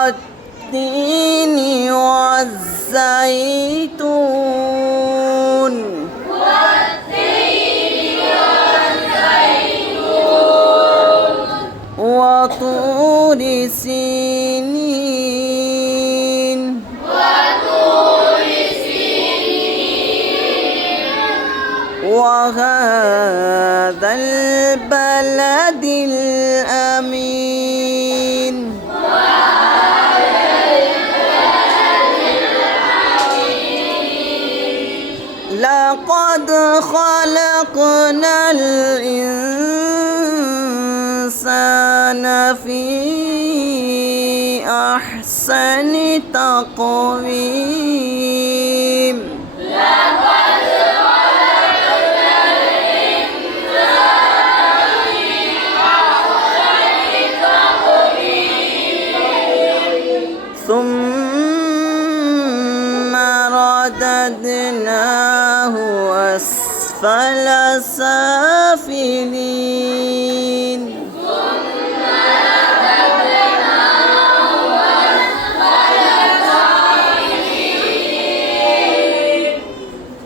والتين والزيتون وطور سينين وهذا البلد الأمين لقد خلقنا الإنسان في أحسن تقويم ثم رددناه أسفل سافلين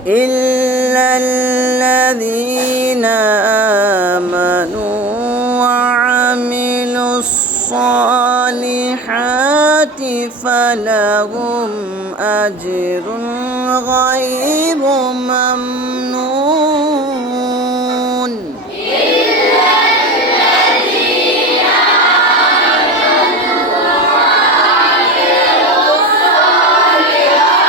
إلا الذين آمنوا وعملوا الصالحات فلهم أجر غير ممنون إلا الذين آمنوا وعملوا الصالحات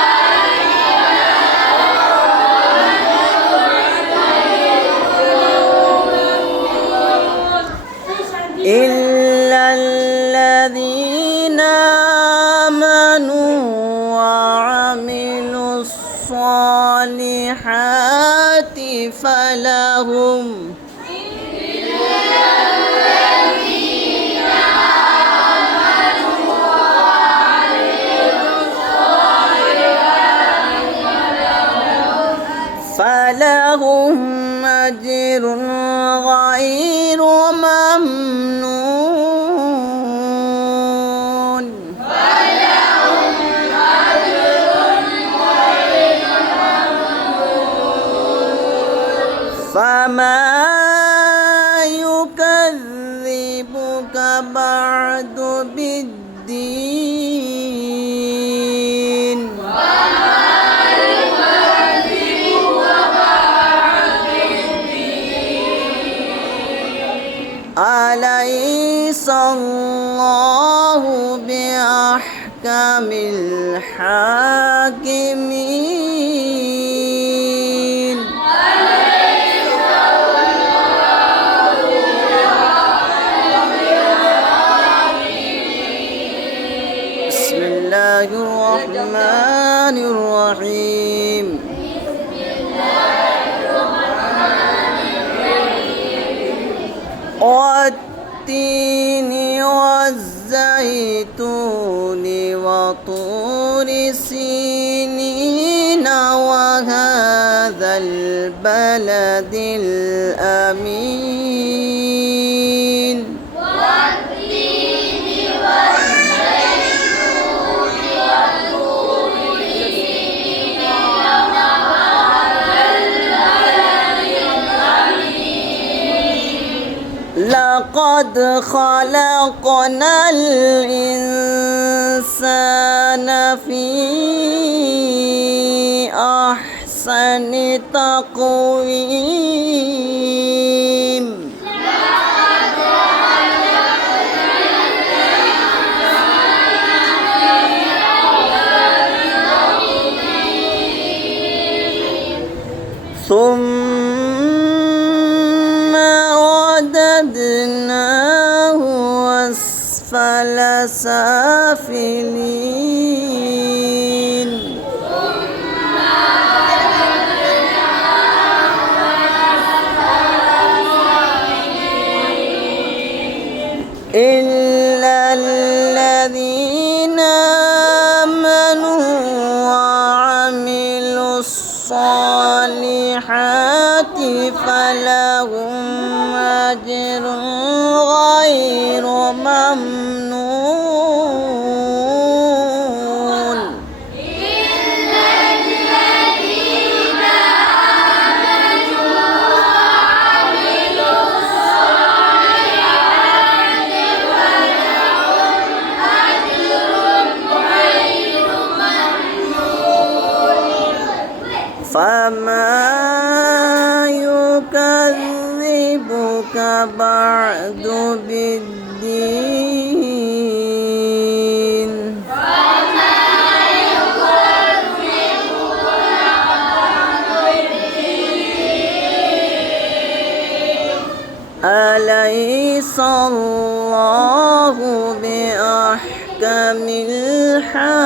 إلا الذين آمنوا وعملوا الصالحات فلهم أجر غير ممنون فما يكذبك بعد بالدين أليس الله بأحكم الحاكمين بسم الله الرحمن الرحيم والتين والزيتون وطور سينين وهذا البلد الأمين والتين والزيتون وطور سينين وهذا البلد الأمين لقد خلقنا الإنسان في أحسن تقويم ثم رددناه أسفل سافلين إلا الذين آمنوا وعملوا الصالحات فلهم أجر غير ممنون الله بأحكم الحاكمين.